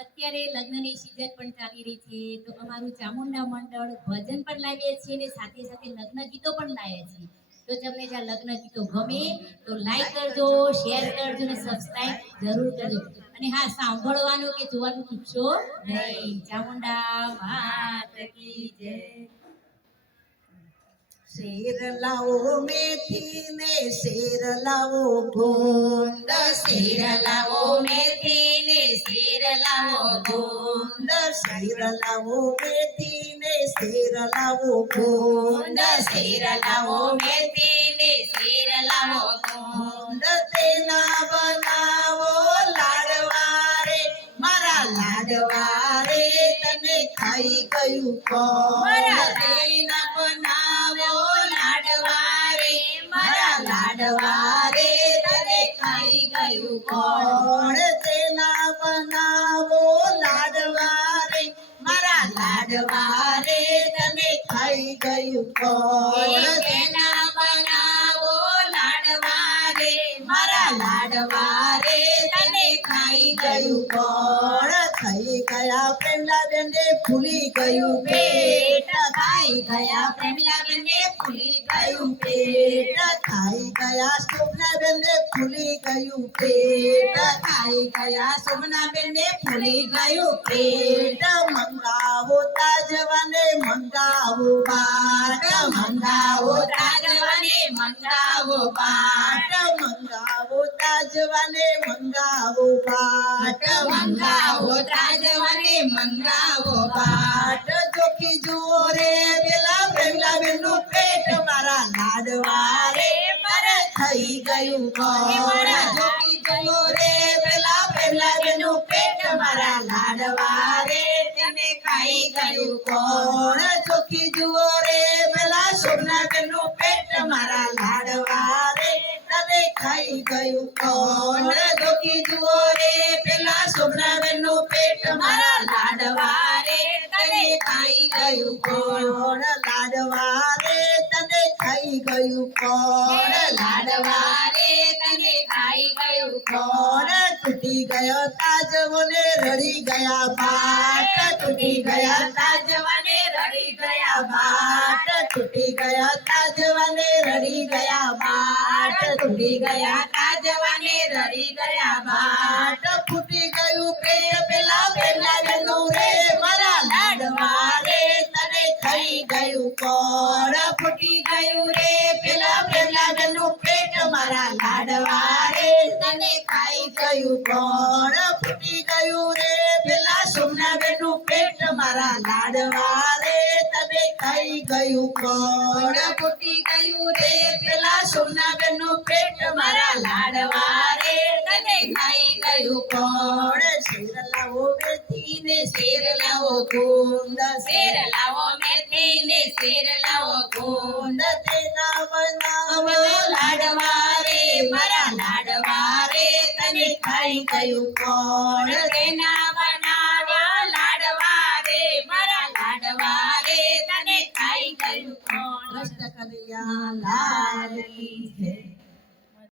અત્યારે લગ્નની સિઝન પણ ચાલી રહી છે, તો અમારું ચામુંડા મંડળ ભજન પણ લાવીએ છીએ અને સાથે સાથે લગ્ન ગીતો પણ લાવીએ છીએ. તો તમને જ્યાં લગ્ન ગીતો ગમે, તો લાઈક કરજો શેર કરજો અને સબસ્ક્રાઇબ જરૂર કરજો. અને હા, સાંભળવાનું કે જોવાનું ચૂકશો નહીં. ચામુંડા માત કી જય. શેર લાવો મેથી ને શેર લાવો ગોંદ શેર લાવો મેથી ને શેર લાવો ગોંદ શેર લાવો મેથી ને શેર લાવો ગોંદ શેર લાવો મેથી ને શેર લાવો ગોંદ તેના બનાવો લાડવા રે મારા લાડવા રે તને ખાઈ ગયું કોણ મારા તેના લાડવા તને ખાઈ ગયું કોણ? તેના બનાવો લાડવારે મારા લાડવારે તને ખાઈ ગયું કોણ? તેના બનાવો લાડવારે મારા લાડવારે તને ખાઈ ગયું કોણ? ખાઈ ગયા પ્રેમલા બેને ભૂલી ગયું પેટ ખાઈ ગયા પ્રેમલા બેને ભૂલી ગયું પેટ ખાઈ ગયા શોભના બેને ભૂલી ગયું પેટ ખાઈ ગયા શોભના બેને ભૂલી ગયું પેટ મંગાવો તાજવાને મંગાવો બાટ મંગાવો તાજવાને મંગાવો બાટ મંગાવો તાજવાને મંગાવો બાટ મંગાવો તાજવાને મંગાવો બાટ જોખી જુઓ રે પેલા પ્રેમલા બેનનું પેટ મારા લાડવા રે મારે થઈ ગયું મારા જોખી જુઓ રે પેલા પ્રેમલા બેનનું પેટ મારા લાડવા રે તેને ખાઈ ગયું કોણ જોખી જુઓ રે પેલા સોના બેનનું પેટ મારા લાડવા રે તને ખાઈ ગયું કોણ જોખી જુઓ રે પેલા સોના બેનનું પેટ મારા લાડવા રે તને ખાઈ ગયું કોણ લાડવા રે તને ખાઈ ગયું કોણ લાડવા રે તને ખાઈ ગયું કોણ તૂટી ગયો તાજવને રડી ગયા પાટ તૂટી ગયા તાજવાને રડી ગયા બાટ તૂટી ગયા તાજવાને રડી ગયા બાટ તૂટી ગયા તાજવાને રડી ગયા બાટ ફૂટી ગયું પ્રેમ પેલા પેલા ગનું રે મારા લાડવા રે તને થઈ ગયું કોણ ફૂટી ગયું રે પેલા પેલા ગનું પેટ મારા લાડવા રે તને ખાઈ ગયું કોણ ફૂટી ગયું રે પેલા સોમના બેનું પેટ મારા લાડવા રે ખાઈ ગયું કોણ? ફૂટી ગયું રે પેલા સોમના બેનું પેટ મારા લાડવા રે તને ખાઈ ગયું કોણ? શેર લાવો મેથી ને શેર લાવો ગુંદ. શેર લાવો મેથી ને શેર લાવો ગુંદ. તેના બનાવો લાડવા રે મારા લાડવા રે તને ખાઈ ગયું કોણ? તેના कर या लाल की